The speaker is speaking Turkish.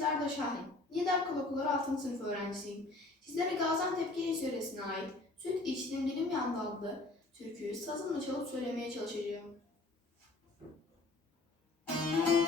Mehmet Arda Şahin, Lider Kulakuları 6. sınıf öğrencisiyim. Sizlere Gaziantep Geniş yöresine ait Süt İçtim Dilim Yandı adlı türküyü sazımla çalıp söylemeye çalışacağım. Müzik